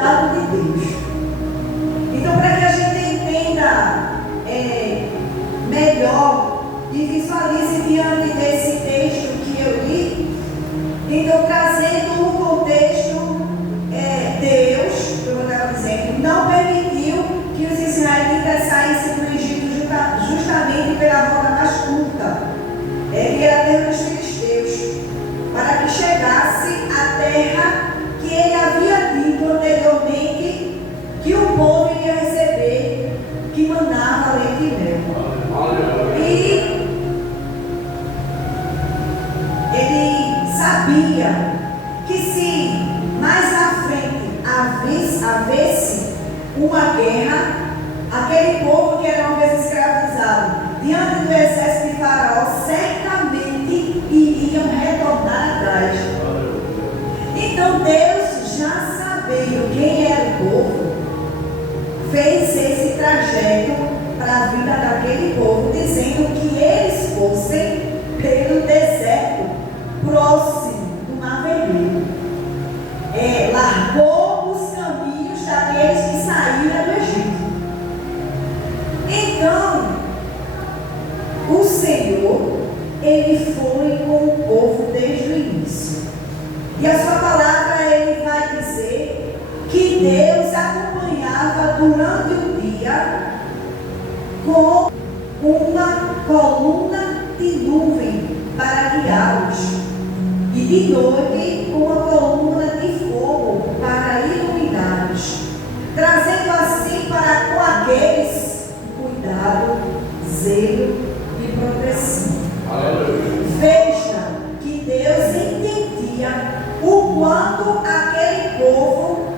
de Deus. Então, para que a gente entenda melhor e visualize diante desse texto que eu li, então trazendo o contexto, Deus, como eu estava dizendo, não permitiu que os israelitas saíssem do Egito justamente pela rota mais curta, que era a terra dos filisteus, para que chegasse à terra que ele havia dito anteriormente que o povo iria receber, que mandava leite e mel. E ele sabia que se mais à frente havesse uma guerra, aquele povo que era uma vez escravizado diante do exército de Faraó certamente iriam retornar atrás. Então Deus, já sabendo quem era o povo, fez esse trajeto para a vida daquele povo, dizendo que eles fossem pelo deserto próximo do Mar Vermelho. Largou os caminhos daqueles que saíram do Egito. Então, o Senhor, ele foi com o povo desde o início. E a sua palavra, ele vai dizer que Deus acompanhava durante o dia com uma coluna de nuvem para guiá-los, e de noite com uma coluna de fogo para iluminá-los, trazendo assim para com aqueles cuidado, zelo e proteção. Veja que Deus entendia o quanto aquele povo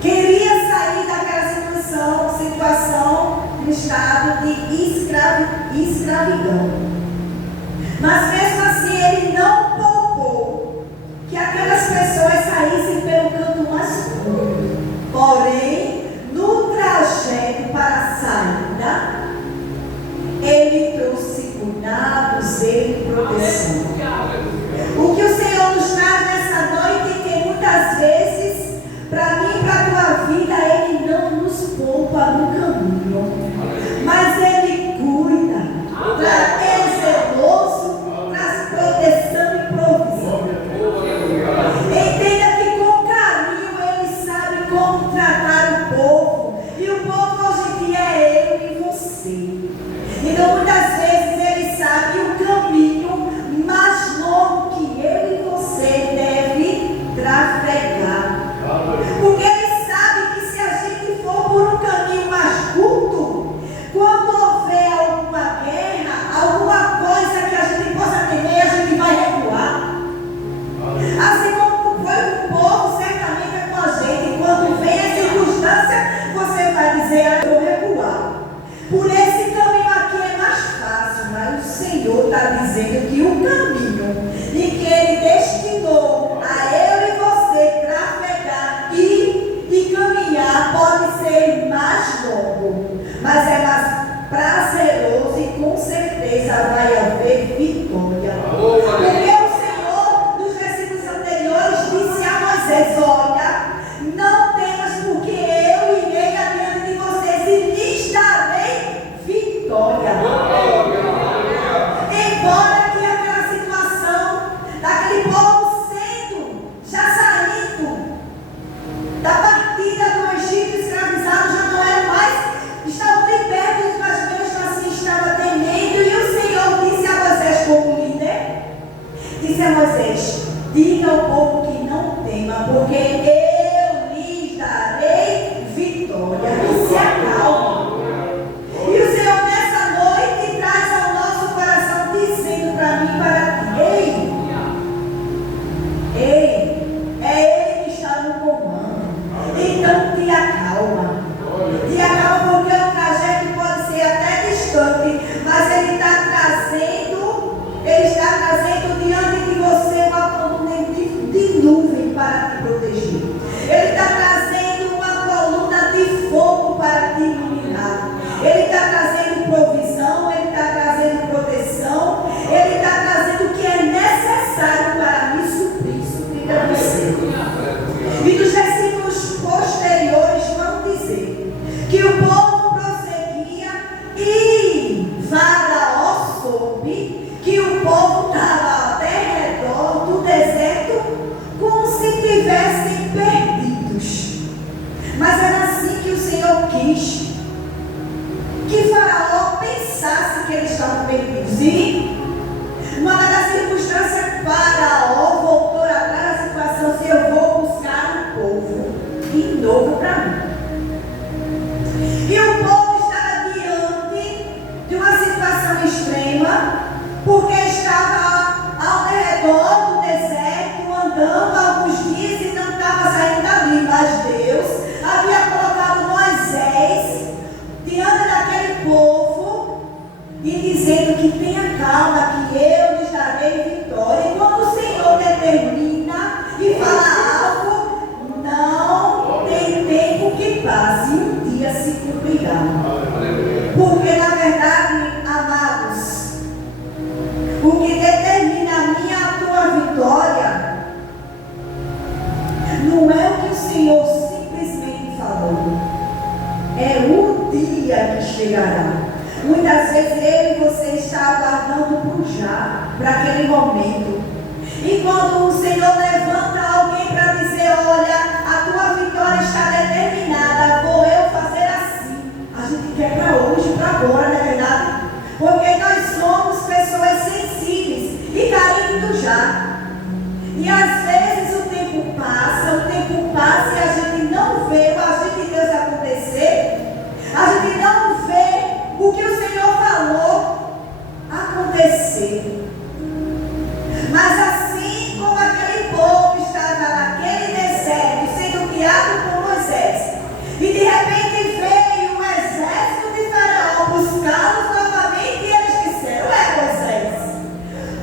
queria sair daquela situação do estado de escravidão. Mas mesmo assim ele não poupou que aquelas pessoas saíssem pelo canto mais curto. Porém, no trajeto para a saída, ele trouxe cuidado, zelo e proteção. O que o Senhor nos traz nessa noite é que muitas vezes, para mim e para a tua vida, Ele não nos poupa no caminho, mas Ele cuida, é zeloso, traz proteção e provisão. Entenda que com carinho Ele sabe como tratar o povo, e o povo hoje em dia é eu e você. Então muitas vezes Ele sabe o caminho mais longo que eu e você deve trafegar. Porque Ele sabe que se a gente for por um caminho mais curto, quando houver alguma guerra, alguma coisa que a gente possa temer, a gente vai recuar. Assim como foi com o povo, certamente é com a gente. Quando vem a circunstância, você vai dizer, eu vou recuar. Por esse caminho aqui é mais fácil, mas o Senhor está dizendo que o caminho em que Ele destinou a eu e você trafegar e caminhar pode ser mais longo, mas é mais prazeroso e com certeza vai haver vitória. Porque o Senhor, nos versículos anteriores, disse a Moisés: olha, não temas, porque eu irei adiante de vocês e lhes darei vitória. Embora que aquela situação daquele povo já saindo da partida do Egito escravizado, já não era mais, estavam bem perto, mas mesmo assim estava temendo. E o Senhor disse a Moisés como líder, disse a Moisés: diga ao povo que não tema, porque eu lhes darei vitória. E se acalma. E o Senhor nessa noite traz ao nosso coração, dizendo para mim e para ti: ei, é Ele que está no comando. Então te acalma. Te acalma, porque o trajeto pode ser até distante, mas Ele está trazendo diante de você uma coluna de nuvem para te proteger. permitir que Faraó pensasse que eles estavam perdidos. E, numa das circunstâncias, Faraó voltou atrás da situação: se eu vou buscar o povo de novo para mim. E o povo estava diante de uma situação extrema, porque estava ao redor do deserto, andando alguns dias e não estava saindo dali. Mas Deus havia colocado Moisés diante daquele povo e dizendo que tenha calma, que eu lhes darei vitória. E quando o Senhor determina e fala algo, não tem tempo que passe, um dia se cumprirá. Porque na verdade, amados, o que determina a minha, a tua vitória não é o que o Senhor simplesmente falou, é o dia que chegará. Muitas vezes eu e você está aguardando por já, para aquele momento. E quando o Senhor levanta alguém para dizer: olha, a tua vitória está determinada, vou eu fazer assim, a gente quer para hoje, para agora, não é verdade? Porque nós somos pessoas sensíveis e carentes já. E às vezes o tempo passa e a gente não vê o agir de Deus acontecer. A gente não vê o que o Senhor falou acontecer. Mas assim como aquele povo estava naquele deserto, sendo guiado por Moisés, e de repente veio o exército de Faraó buscá-los novamente, e eles disseram: Moisés,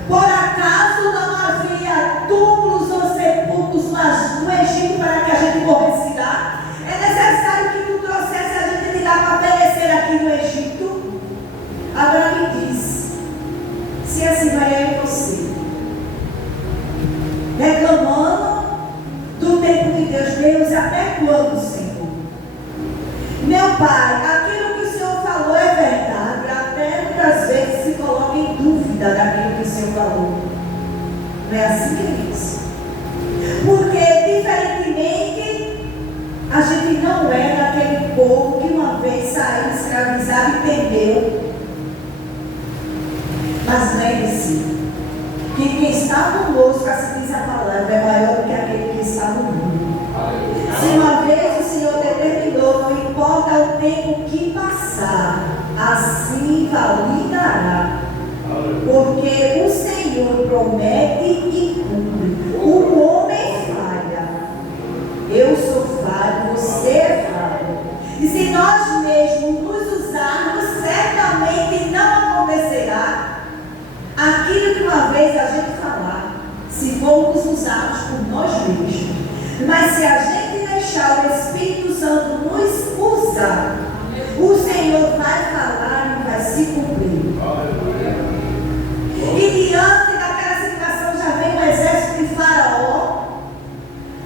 por acaso não havia túmulos ou sepulcros no Egito para que a gente morresse lá? É necessário que tu trouxesse a gente de lá para perecer aqui no Egito? Agora me diz, se assim vai eu e você, reclamando do tempo de Deus, Deus, até quando, Senhor? Meu Pai, aquilo que o Senhor falou é verdade, até muitas vezes se coloca em dúvida daquilo que o Senhor falou. Não é assim, queridos? Porque, diferentemente, a gente não é daquele povo que uma vez saiu escravizado e perdeu. Mas lembre-se que quem está conosco, assim diz a palavra, é maior do que aquele que está no mundo. Se uma vez o Senhor determinou, não importa o tempo que passar, assim validará. Porque o Senhor promete e cumpre. O homem falha. Eu sou falho, você é falho. E se nós mesmos nos usarmos, certamente não acontecerá aquilo que uma vez a gente falar, se formos usados por nós mesmos. Mas se a gente deixar o Espírito Santo nos usar, o Senhor vai falar e vai se cumprir. E diante daquela situação já vem o exército de Faraó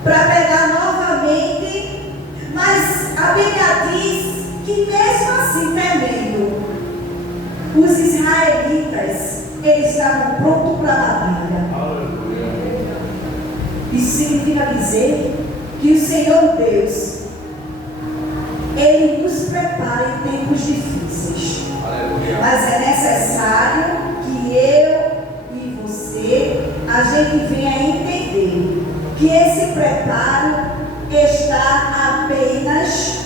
para pegar novamente, mas a Bíblia diz que mesmo assim, temendo, os israelitas, eles estavam prontos para a batalha. Isso significa dizer que o Senhor Deus, Ele nos prepara em tempos difíceis. Mas é necessário que eu e você, a gente venha entender que esse preparo está apenas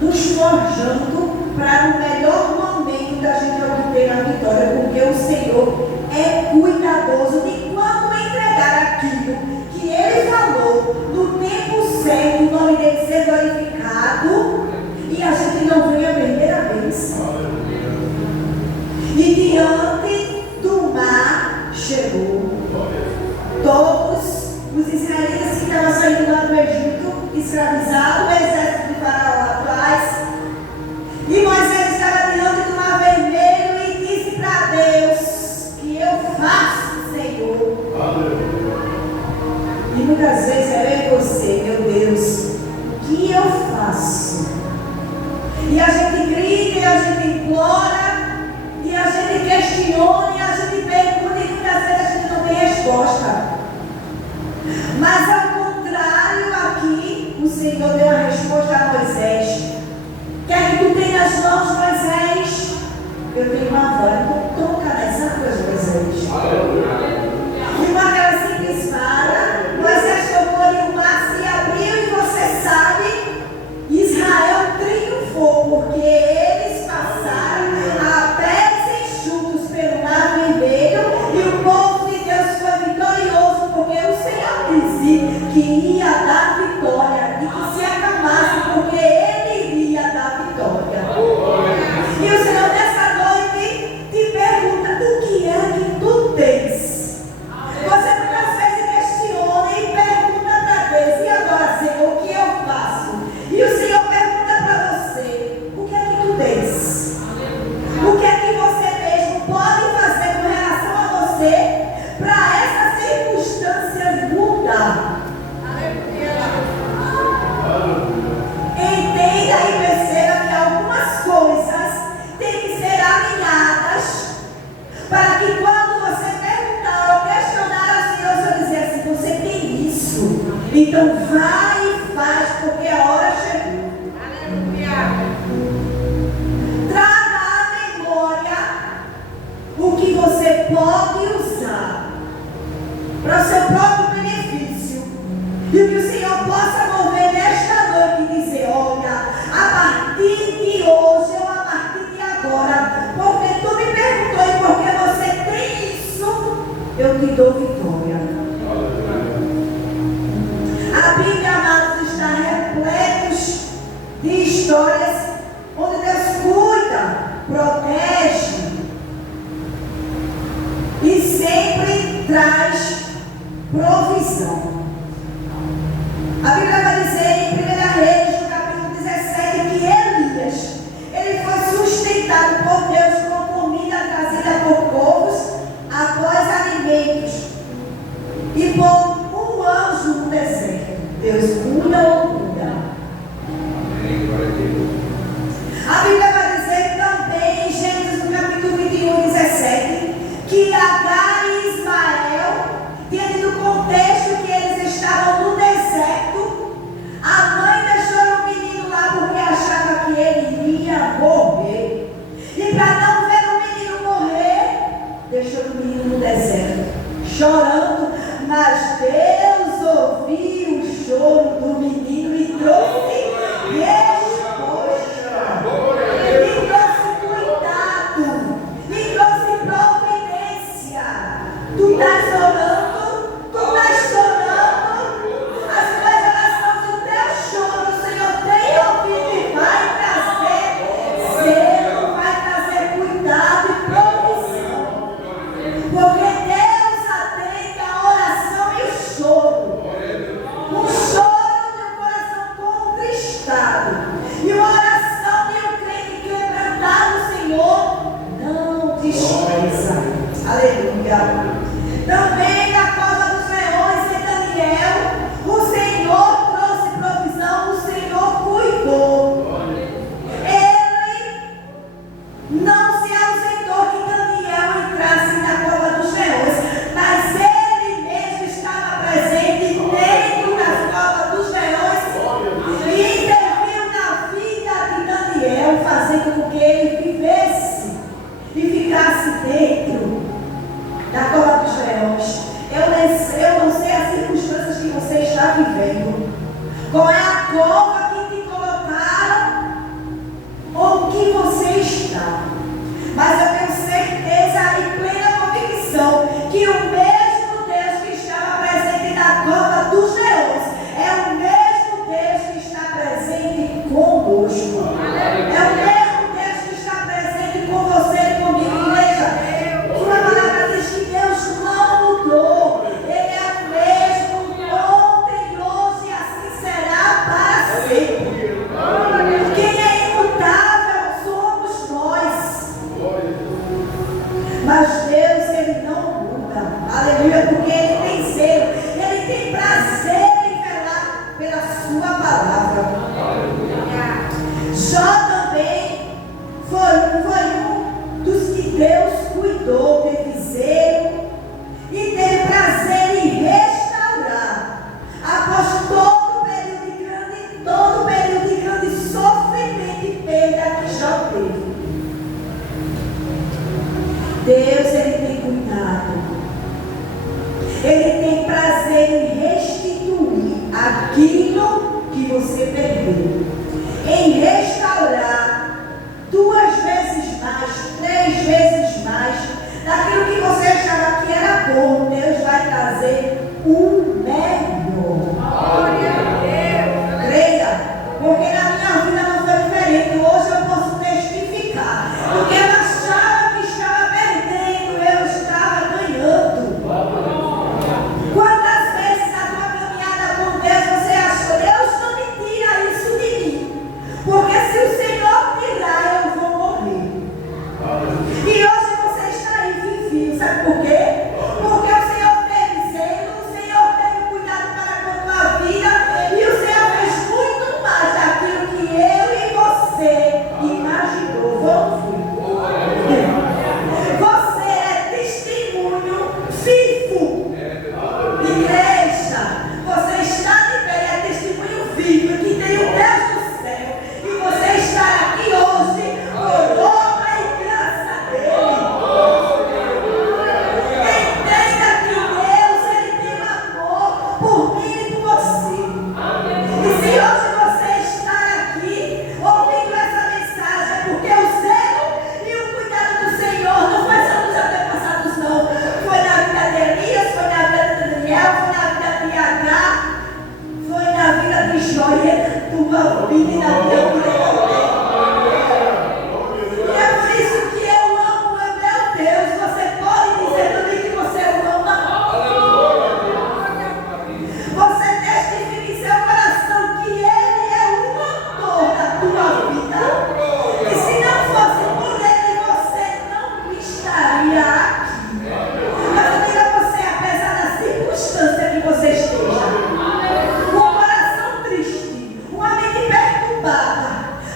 nos forjando para o melhor momento da gente obter a vitória, porque o Senhor é cuidadoso de quando entregar aquilo que Ele falou no tempo certo, o nome dele ser glorificado, e a gente não venha perder a bênção. E diante do mar chegou todos os israelitas que estavam saindo lá do Egito, escravizados, o exército de Faraó atrás, e Moisés estava diante do mar vermelho e disse para Deus: que eu faço, Senhor? E muitas vezes é eu e você: meu Deus, o que eu faço? E a gente grita, e a gente implora, e a gente questiona, e a gente pergunta, e muitas vezes a gente não tem resposta. Mas ao contrário, aqui o Senhor deu a resposta a Moisés: quer nas mãos de Moisés. Eu tenho uma vara, toca nas águas, Moisés. E uma aquela simples vara, Moisés tocou e o mar se abriu, e você sabe, Israel triunfou, porque eles passaram a pés enxutos pelo mar vermelho, e o povo de Deus foi vitorioso, porque o Senhor disse que ia dar vitória, e que se acalmasse, porque Ele iria dar vitória. E o Senhor nessa noite te pergunta: o que é que tu tens? Você muitas vezes questiona e pergunta para Deus: e agora, Senhor, o que eu faço? E o Senhor pergunta para você: o que é que tu tens? O que é que você mesmo pode fazer com relação a você para essas circunstâncias mudar? Entenda e perceba que algumas coisas têm que ser alinhadas para que quando você perguntar ou questionar ao Senhor, o Senhor dizer assim: você tem isso, então vai e faz, porque a hora chegou. Traga à memória o que você pode usar para o seu próprio benefício, e o que o Senhor possa mover nesta noite e dizer: olha, a partir de hoje ou a partir de agora, porque tu me perguntou e porque você tem isso, eu te dou vitória. A Bíblia, amados, está repletos de histórias onde Deus cuida, protege e sempre traz provisão. A Bíblia vai dizer em 1 Reis, no capítulo 17, que Elias, ele foi sustentado por Deus com comida trazida por povos após alimentos, e por um anjo no deserto. Deus cuida ou cuida? A Bíblia vai dizer também em Gênesis, no capítulo 21, 17, que Agar e Ismael, diante do contexto que eles estavam no deserto, a mãe deixou o menino lá porque achava que ele iria morrer. E para não ver o menino morrer, deixou o menino no deserto, chorando. Mas Deus ouviu o choro do menino e trouxe resposta, e trouxe cuidado, e trouxe providência. Tu estás orando, tu estás chorando, as tuas orações, o teu choro, o Senhor tem ouvido e vai trazer zelo, vai trazer cuidado e provisão, porque Deus atende a oração e o choro. O choro de um coração contristado e uma oração de um crente quebrantado, o Senhor não despreza. Aleluia. Também na cova dos leões em Daniel, o Senhor trouxe provisão, o Senhor cuidou. Ele não se ausentou que Daniel entrasse na cova dos leões, mas ele mesmo estava presente dentro da cova dos leões e interviu na vida de Daniel, fazendo com que ele vivesse e ficasse dentro da cova dos leões. Eu não sei as circunstâncias que você está vivendo, qual é a cova que te colocaram ou que você está, mas eu tenho certeza e plena convicção que o mesmo Deus que estava presente na cova dos leões é o mesmo Deus que está presente conosco. É o mesmo Deus que está presente com você e comigo, igreja. Sua palavra diz que Deus não mudou. Ele é o mesmo ontem, hoje e assim será para sempre. Quem é imutável somos nós. Menina, eu me levantei. E é por isso que eu amo, meu Deus. Você pode dizer também que você o ama. Você testifica em seu coração que Ele é o motor da tua vida. E se não fosse por Ele, você não estaria aqui. Mas eu digo a você, apesar da circunstância que você esteja, com o coração triste, uma mente perturbada,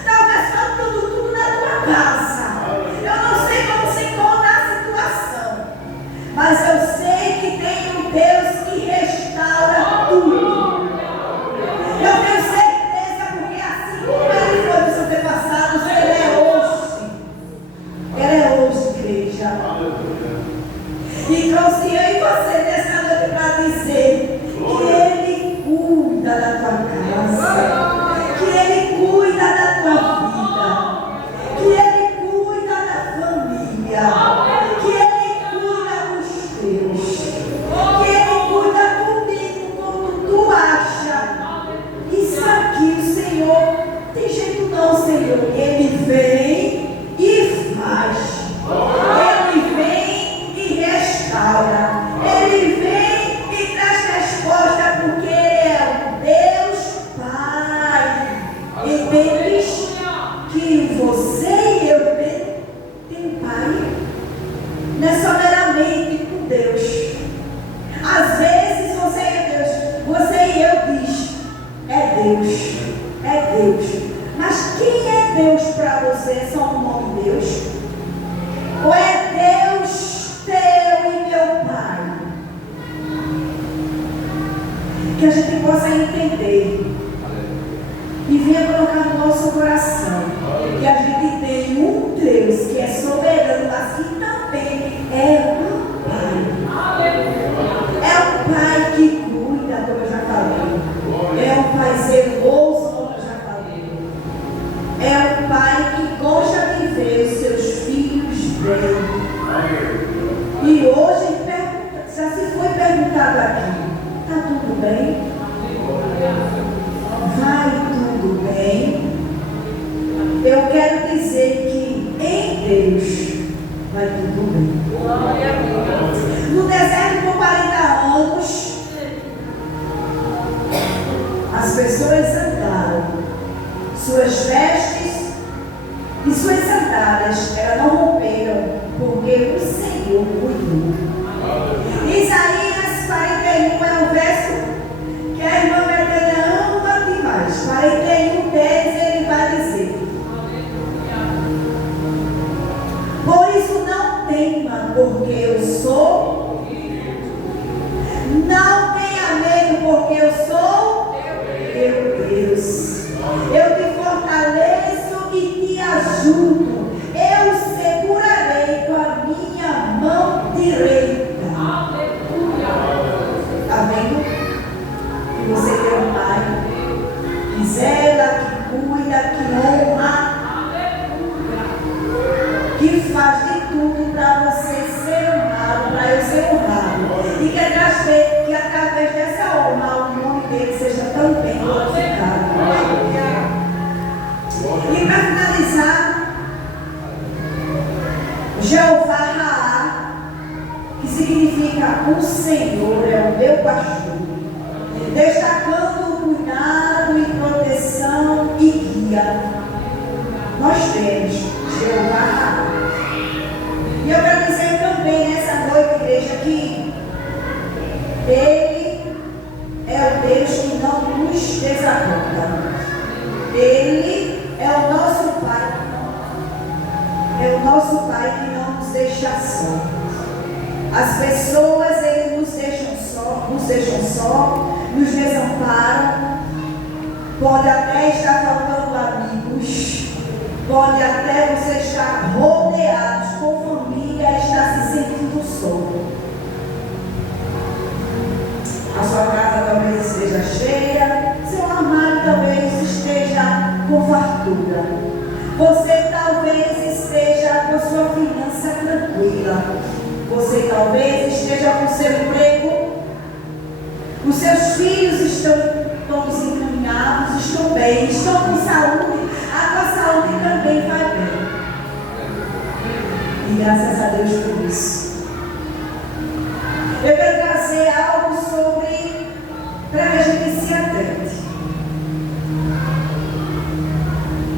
talvez faltando tudo na tua casa. Eu não sei como se encontra a situação, mas eu sei que tem um Deus que restaura tudo. Eu tenho certeza, porque assim como Ele foi nos antepassados, Ele é hoje. Ele é hoje, igreja. E trouxe eu e você nessa noite para dizer que Ele cuida da tua casa, que Ele cuida da tua vida, que Ele cuida da família, que Ele cuida dos teus, que Ele cuida comigo quando tu acha. Isso aqui o Senhor, tem jeito não, Senhor. Ele vem e faz. Ele vem e restaura. Ele vem e traz resposta, porque Ele é o Deus Pai. Entendes que você e eu tem Pai? Não é só meramente com Deus. Às vezes você e Deus, você e eu diz, é Deus, é Deus. Mas quem é Deus para você? É só um nome de Deus? Ou é Deus teu e meu Pai? Que a gente possa entender e venha colocar no nosso coração que a gente tem um Deus que é soberano, mas que também é um Pai. É um Pai que cuida, como eu já falei. É um Pai zeloso, como eu já falei. É um Pai que gosta de ver os seus filhos bem. E hoje já se foi perguntado aqui: está tudo bem? Vai tudo bem? Eu quero dizer que em Deus vai tudo bem. No deserto por 40 anos, as pessoas andaram, suas vestes e suas sandálias, elas não romperam, porque o Senhor cuidou. Isaías 41 é um verso que a irmã Betânia ama demais. 41 deles ele vai dizer: por isso não tema, porque eu sou. Não tenha medo, porque eu sou teu Deus. Eu te fortaleço e te ajudo. Eu segurarei com a minha mão direita. Está vendo? Que você tem um Pai que zela, que cuida, que honra, que faz de tudo para você ser honrado, para eu ser honrado. E quer trazer que através dessa honra o nome dele seja também glorificado. E para finalizar, Jeová Raá, que significa o Senhor é o meu pastor, destacando o cuidado e proteção e guia. Nós temos Jeová Raá. E eu quero dizer também nessa noite, igreja, que Ele é o Deus que não nos desaponta. Ele é o nosso Pai. É o nosso Pai que não nos deixa só. As pessoas, Ele nos deixam só, nos desamparam. Pode até estar faltando amigos, pode até você estar rodeado com família e estar se sentindo só. A sua casa talvez esteja cheia, seu armário talvez esteja com fartura. Você talvez esteja com sua finança tranquila. Você talvez esteja com seu emprego. Os seus filhos estão todos encaminhados, estão bem, estão com saúde. graças a Deus por isso. Eu quero trazer algo sobre, para que a gente se atente.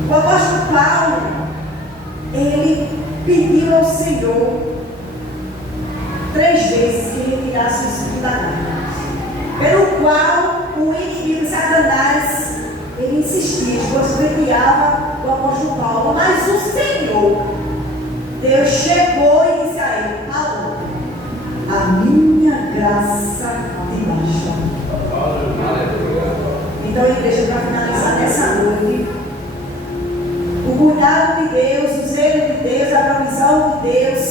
O apóstolo Paulo, ele pediu ao Senhor 3 vezes que ele tirasse o espinho da carne, pelo qual o inimigo Satanás, ele insistia, esbofeteava o apóstolo Paulo, mas o Senhor, Deus chegou e disse a ele: Paulo, a minha graça te basta. Então, igreja, para finalizar nessa noite, o cuidado de Deus, o zelo de Deus, a provisão de Deus,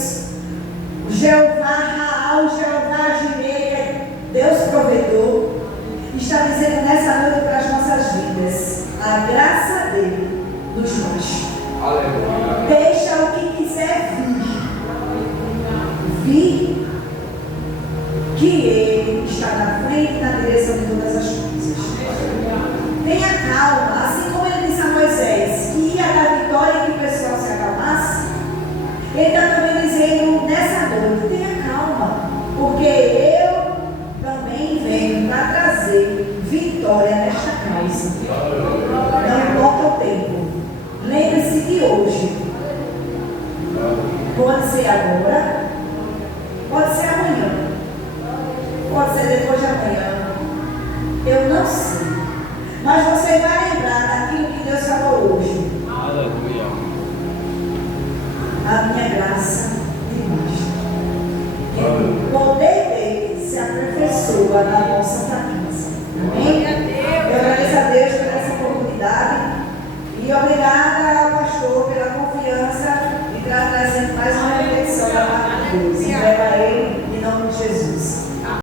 o Jeová Raal, o Jeová Jireh, Deus provedor, está dizendo nessa noite para as nossas vidas: a graça dele nos basta. Deixa o que quiser vir, que ele está na frente e na direção de todas as coisas. Tenha calma, assim como ele disse a Moisés que ia dar vitória e que o pessoal se acalmasse. Ele está também dizendo nessa noite: tenha calma, porque eu também venho para trazer vitória nesta causa. Não importa o tempo. Lembre-se de hoje. Pode ser agora, pode ser amanhã, pode ser depois de amanhã. Eu não sei. Mas você vai lembrar daquilo que Deus falou hoje. Aleluia. A minha graça te basta. E o poder dele se aperfeiçoa na nossa fraqueza. Amém? Eu agradeço a Deus por essa oportunidade. E obrigada ao pastor pela confiança e trazendo mais uma reflexão da parte de Deus. Leva ele em nome de Jesus.